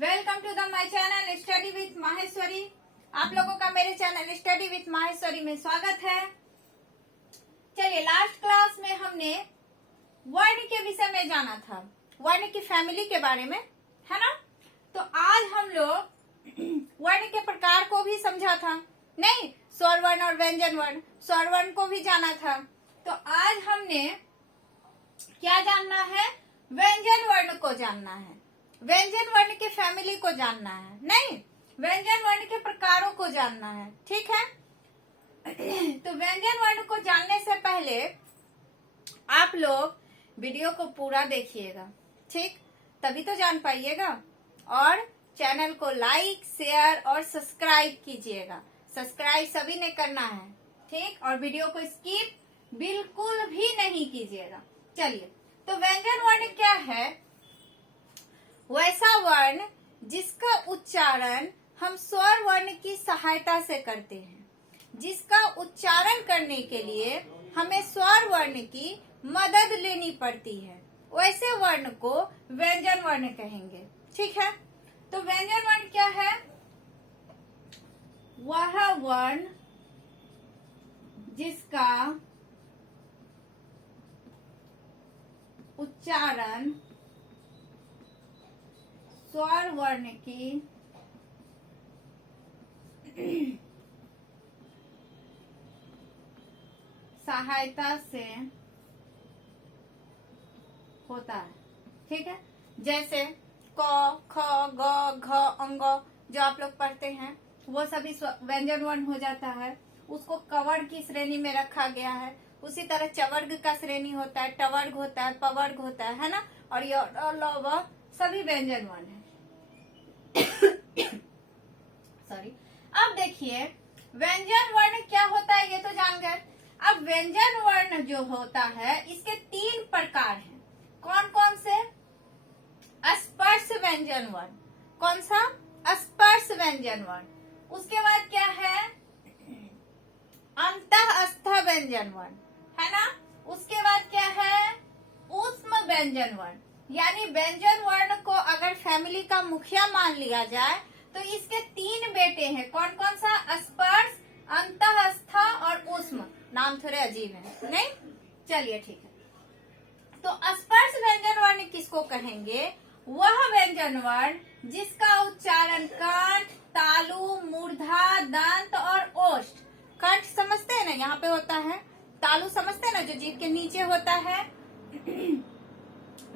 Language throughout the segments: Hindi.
Welcome to the my channel study with Maheshwari. आप लोगों का मेरे चैनल स्टडी विथ माहेश्वरी में स्वागत है। चलिए, लास्ट क्लास में हमने वर्ण के विषय में जाना था, वर्ण की फैमिली के बारे में, है ना। तो आज हम लोग वर्ण के प्रकार को भी समझा था, नहीं, स्वर वर्ण और व्यंजन वर्ण, स्वर वर्ण को भी जाना था। तो आज हमने क्या जानना है, व्यंजन वर्ण को जानना है, व्यंजन वर्ण के फैमिली को जानना है, नहीं, व्यंजन वर्ण के प्रकारों को जानना है, ठीक है। तो व्यंजन वर्ण को जानने से पहले आप लोग वीडियो को पूरा देखिएगा, ठीक, तभी तो जान पाइएगा। और चैनल को लाइक, शेयर और सब्सक्राइब कीजिएगा। सब्सक्राइब सभी ने करना है, ठीक, और वीडियो को स्किप बिल्कुल भी नहीं कीजिएगा। चलिए, तो व्यंजन वर्ण क्या है? वैसा वर्ण जिसका उच्चारण हम स्वर वर्ण की सहायता से करते हैं, जिसका उच्चारण करने के लिए हमें स्वर वर्ण की मदद लेनी पड़ती है, वैसे वर्ण को व्यंजन वर्ण कहेंगे, ठीक है। तो व्यंजन वर्ण क्या है? वह वर्ण जिसका उच्चारण स्वर वर्ण की सहायता से होता है, ठीक है। जैसे क, ख, ग, घ, अंग जो आप लोग पढ़ते हैं वो सभी व्यंजन वर्ण हो जाता है, उसको कवर्ग की श्रेणी में रखा गया है। उसी तरह चवर्ग का श्रेणी होता है, टवर्ग होता है, पवर्ग होता है ना। और य, ल, व सभी व्यंजन वर्ण है। सॉरी। अब देखिए, व्यंजन वर्ण क्या होता है ये तो जान गए। अब व्यंजन वर्ण जो होता है इसके 3 प्रकार हैं। कौन कौन से? स्पर्श व्यंजन वर्ण। कौन सा? स्पर्श व्यंजन वर्ण। उसके बाद क्या है? अंतःस्थ व्यंजन वर्ण, है ना। उसके बाद क्या है? ऊष्म व्यंजन वर्ण। यानी व्यंजन वर्ण को अगर फैमिली का मुखिया मान लिया जाए तो इसके 3 बेटे हैं। कौन कौन सा? स्पर्श, अंतःस्थ और ऊष्म। नाम थोड़े अजीब है, नहीं? चलिए, ठीक है। तो स्पर्श व्यंजन वर्ण किसको कहेंगे? वह व्यंजन वर्ण जिसका उच्चारण कंठ, तालु, मूर्धा, दंत और ओष्ठ। कंठ समझते हैं ना, यहाँ पे होता है। तालु समझते हैं ना, जो जीभ के नीचे होता है।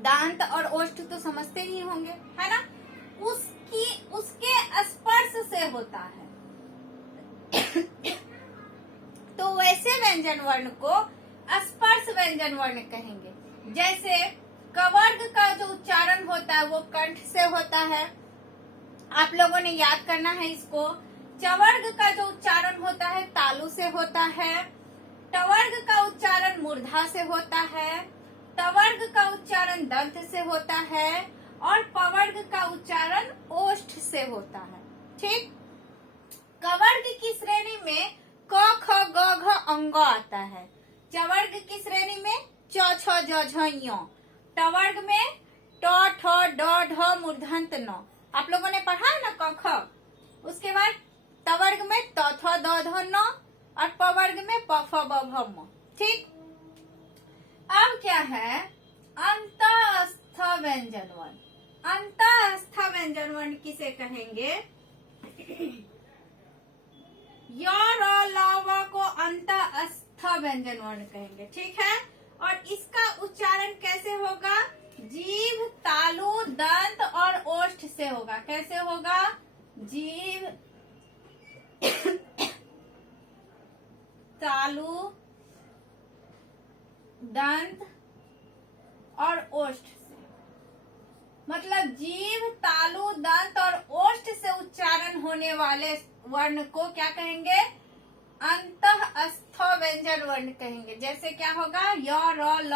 दांत और ओष्ठ तो समझते ही होंगे, है ना। उसके स्पर्श से होता है। तो वैसे व्यंजन वर्ण को स्पर्श व्यंजन वर्ण कहेंगे। जैसे कवर्ग का जो उच्चारण होता है वो कंठ से होता है, आप लोगों ने याद करना है इसको। चवर्ग का जो उच्चारण होता है तालु से होता है। टवर्ग का उच्चारण मूर्धा से होता है। टवर्ग का उच्चारण दंत से होता है और पवर्ग का उच्चारण ओष्ठ से होता है, ठीक। कवर्ग की श्रेणी में क, ख, ग, घ, अंग आता है। चवर्ग की श्रेणी में च, छ, ज, झ, ञ। टवर्ग में ट, ठ, ड, ढ, मूर्धन्त न। आप लोगों ने पढ़ा है ना क, ख। उसके बाद तवर्ग में त, थ, द, ध, न और पवर्ग में प, फ, ब, भ, म, ठीक। अब क्या है? अंतःस्थ व्यंजन वर्ण। अंतःस्थ व्यंजन वर्ण किसे कहेंगे? य, र, ल, व को अंतःस्थ व्यंजन वर्ण कहेंगे, ठीक है। और इसका उच्चारण कैसे होगा? जीभ, तालु, दंत और ओष्ठ से होगा। कैसे होगा? जीभ, तालु, दंत और ओष्ठ से। मतलब जीभ, तालु, दंत और ओष्ठ से उच्चारण होने वाले वर्ण को क्या कहेंगे? अंतःस्थ व्यंजन वर्ण कहेंगे। जैसे क्या होगा? य, र, ल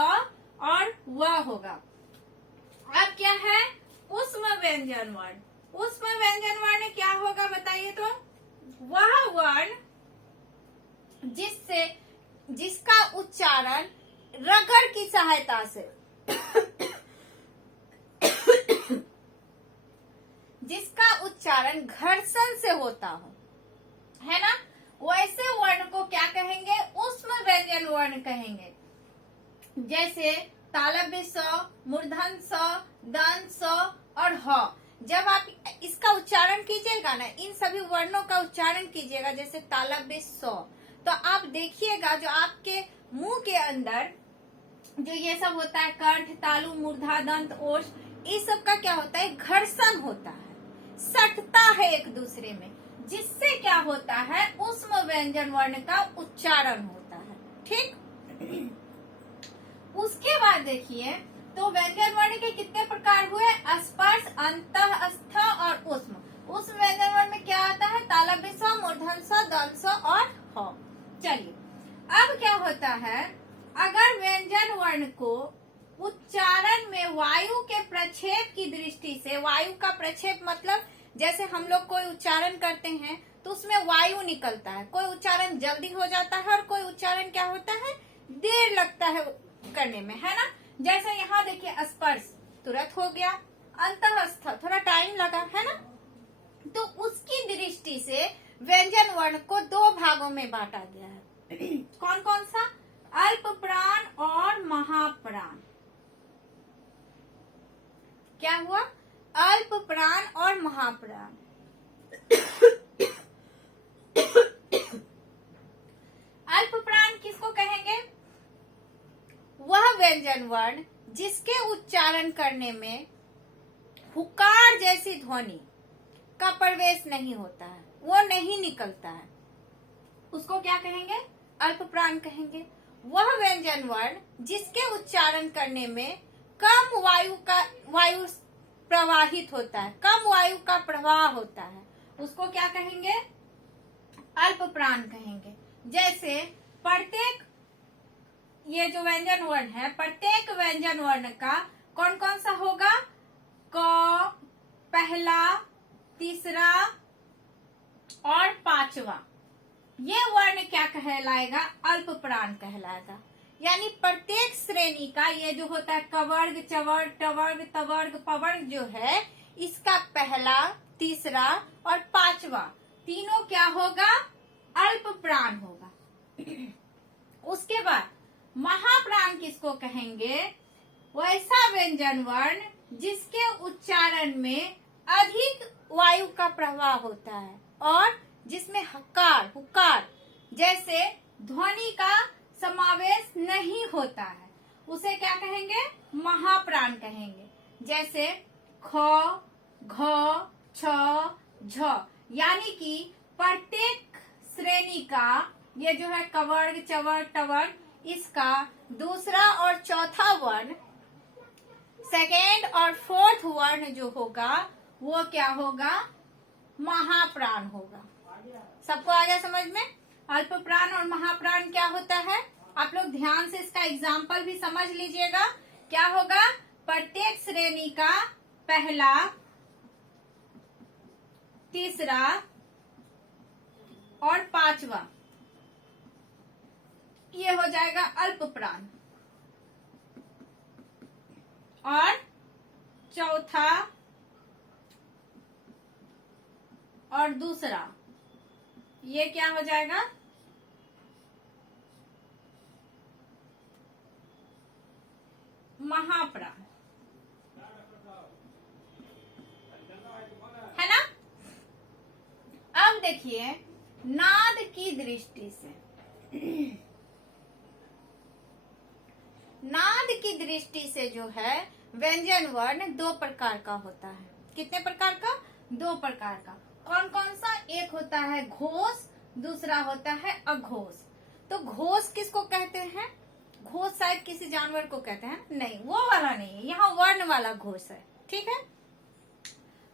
और व होगा। अब क्या है? ऊष्म व्यंजन वर्ण। ऊष्म व्यंजन वर्ण क्या होगा बताइए तो? वह वर्ण जिसका उच्चारण रगड़ की सहायता से उच्चारण घर्षण से होता हो, है ना, वैसे वर्ण को क्या कहेंगे, ऊष्म व्यंजन वर्ण कहेंगे। जैसे तालव्य स, मूर्धन स, दंत स और ह। जब आप इसका उच्चारण कीजिएगा ना, इन सभी वर्णों का उच्चारण कीजिएगा, जैसे तालव्य स, तो आप देखिएगा जो आपके मुंह के अंदर जो ये सब होता है, कंठ, तालु, मूर्धा, दंत, ओष्ठ, इस सब का क्या होता है, घर्षण होता है, सटता है एक दूसरे में, जिससे क्या होता है, ऊष्म व्यंजन वर्ण का उच्चारण होता है। ठीक, उसके बाद देखिए तो व्यंजन वर्ण के कितने प्रकार हुए, स्पर्श, अंतः, स्थ और ऊष्म। ऊष्म व्यंजन वर्ण में क्या आता है, तालव्य स, मूर्धन स, दंत स और ह। चलिए अब क्या होता है, अगर व्यंजन वर्ण को उच्चारण में वायु के प्रक्षेप की दृष्टि से, वायु का प्रक्षेप मतलब जैसे हम लोग कोई उच्चारण करते हैं तो उसमें वायु निकलता है, कोई उच्चारण जल्दी हो जाता है और कोई उच्चारण क्या होता है, देर लगता है करने में, है ना। जैसे यहाँ देखिए स्पर्श तुरंत हो गया, अंतःस्थ थोड़ा टाइम लगा, है ना। तो उसकी दृष्टि से व्यंजन वर्ण को दो भागों में बांटा गया है। कौन कौन सा, अल्प प्राण और महाप्राण। क्या हुआ, अल्प प्राण और महाप्राण। अल्प प्राण किसको कहेंगे, वह व्यंजन वर्ण जिसके उच्चारण करने में हुकार जैसी ध्वनि का प्रवेश नहीं होता है, वो नहीं निकलता है, उसको क्या कहेंगे, अल्प प्राण कहेंगे। वह व्यंजन वर्ण जिसके उच्चारण करने में कम वायु प्रवाहित होता है, कम वायु का प्रवाह होता है, उसको क्या कहेंगे, अल्प प्राण कहेंगे। जैसे प्रत्येक ये जो व्यंजन वर्ण है, प्रत्येक व्यंजन वर्ण का कौन कौन सा होगा, क, पहला, तीसरा और पांचवा, ये वर्ण क्या कहलाएगा, अल्प प्राण कहलाएगा। यानी प्रत्येक श्रेणी का ये जो होता है कवर्ग, चवर्ग, टवर्ग, तवर्ग, पवर्ग जो है, इसका पहला, तीसरा और पांचवा तीनों क्या होगा, अल्प प्राण होगा। उसके बाद महाप्राण किसको कहेंगे, वैसा व्यंजन वर्ण जिसके उच्चारण में अधिक वायु का प्रवाह होता है और जिसमें हकार, हुकार जैसे ध्वनि का समावेश नहीं होता है, उसे क्या कहेंगे, महाप्राण कहेंगे। जैसे ख, घ, छ, झ, यानी कि प्रत्येक श्रेणी का ये जो है कवर्ग, चवर्ग, टवर्ग, इसका दूसरा और चौथा वर्ण, सेकेंड और फोर्थ वर्ण जो होगा वो क्या होगा, महाप्राण होगा। सबको आ गया समझ में, अल्प प्राण और महाप्राण क्या होता है। आप लोग ध्यान से इसका एग्जाम्पल भी समझ लीजिएगा। क्या होगा, प्रत्येक श्रेणी का पहला, तीसरा और पांचवा ये हो जाएगा अल्प प्राण, और चौथा और दूसरा ये क्या हो जाएगा, महाप्राण, है ना। अब देखिए नाद की दृष्टि से, नाद की दृष्टि से जो है व्यंजन वर्ण दो प्रकार का होता है। कितने प्रकार का, दो प्रकार का। कौन कौन सा, एक होता है घोष, दूसरा होता है अघोष। तो घोष किसको कहते हैं, घोष शायद किसी जानवर को कहते हैं, नहीं वो वाला नहीं है, यहाँ वर्ण वाला घोष है, ठीक है।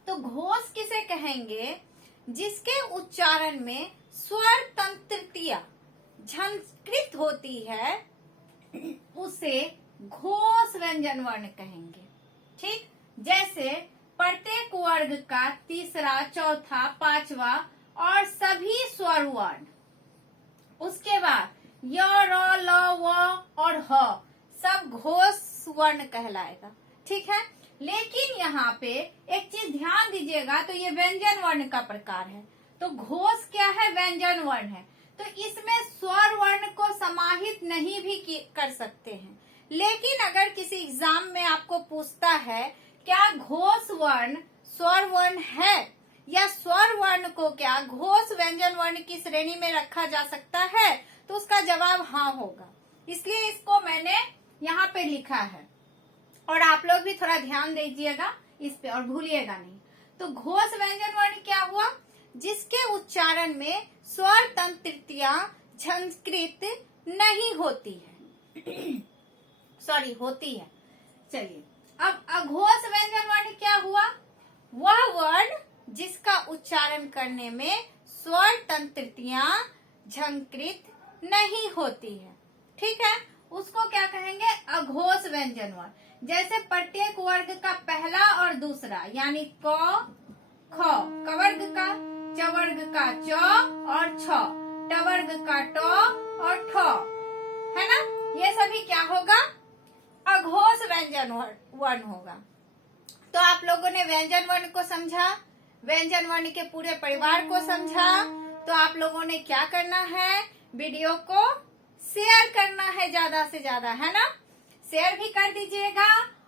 तो घोष किसे कहेंगे, जिसके उच्चारण में स्वर तंत्रिया झंकृत होती है, उसे घोष व्यंजन वर्ण कहेंगे। ठीक, जैसे प्रत्येक वर्ग का तीसरा, चौथा, पांचवा और सभी स्वर वर्ण, उसके बाद य, र, ल, व और ह सब घोष वर्ण कहलाएगा। ठीक है, लेकिन यहाँ पे एक चीज ध्यान दीजिएगा, तो ये व्यंजन वर्ण का प्रकार है, तो घोष क्या है, व्यंजन वर्ण है, तो इसमें स्वर वर्ण को समाहित नहीं भी कर सकते हैं। लेकिन अगर किसी एग्जाम में आपको पूछता है क्या घोष वर्ण स्वर वर्ण है, या स्वर वर्ण को क्या घोष व्यंजन वर्ण की श्रेणी में रखा जा सकता है, तो उसका जवाब हाँ होगा। इसलिए इसको मैंने यहाँ पे लिखा है, और आप लोग भी थोड़ा ध्यान दीजिएगा इस पे और भूलिएगा नहीं। तो घोष व्यंजन वर्ण क्या हुआ, जिसके उच्चारण में स्वर तंत्रियां झंकृत नहीं होती है सॉरी होती है। चलिए, अब अघोष व्यंजन वर्ण क्या हुआ, वह वर्ण जिसका उच्चारण करने में स्वर तंत्रियां झंकृत नहीं होती है, ठीक है, उसको क्या कहेंगे, अघोष व्यंजन वर्ण। जैसे प्रत्येक वर्ग का पहला और दूसरा, यानी क ख, कवर्ग का, चवर्ग का च और छ, टवर्ग का ट और ठ, है ना, ये सभी क्या होगा, अघोष व्यंजन वर्ण होगा। तो आप लोगों ने व्यंजन वर्ण को समझा, व्यंजन वर्ण के पूरे परिवार को समझा। तो आप लोगों ने क्या करना है, वीडियो को शेयर करना है ज्यादा से ज्यादा, है ना, शेयर भी कर दीजिएगा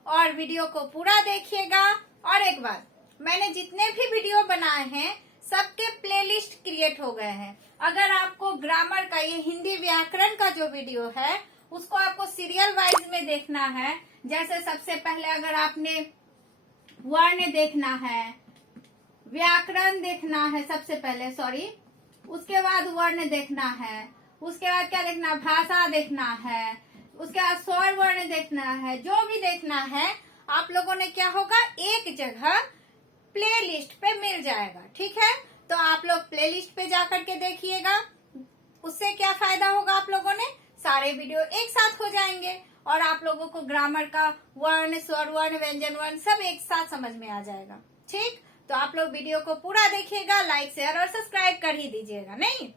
और वीडियो को पूरा देखिएगा। और एक बात, मैंने जितने भी वीडियो बनाए हैं सबके प्लेलिस्ट क्रिएट हो गए हैं। अगर आपको ग्रामर का, ये हिंदी व्याकरण का जो वीडियो है उसको आपको सीरियल वाइज में देखना है, जैसे सबसे पहले अगर आपने वर्ण देखना है, व्याकरण देखना है सबसे पहले, सॉरी, उसके बाद वर्ण देखना है, उसके बाद क्या देखना, भाषा देखना है, उसके बाद स्वर वर्ण देखना है, जो भी देखना है आप लोगों ने क्या होगा, एक जगह प्लेलिस्ट पे मिल जाएगा, ठीक है। तो आप लोग प्लेलिस्ट पे जाकर के देखिएगा, उससे क्या फायदा होगा, आप लोगों ने सारे वीडियो एक साथ हो जाएंगे और आप लोगों को ग्रामर का वर्ण, स्वर वर्ण, व्यंजन वर्ण सब एक साथ समझ में आ जाएगा, ठीक। तो आप लोग वीडियो को पूरा देखिएगा, लाइक शेयर और सब्सक्राइब कर ही दीजिएगा, नहीं।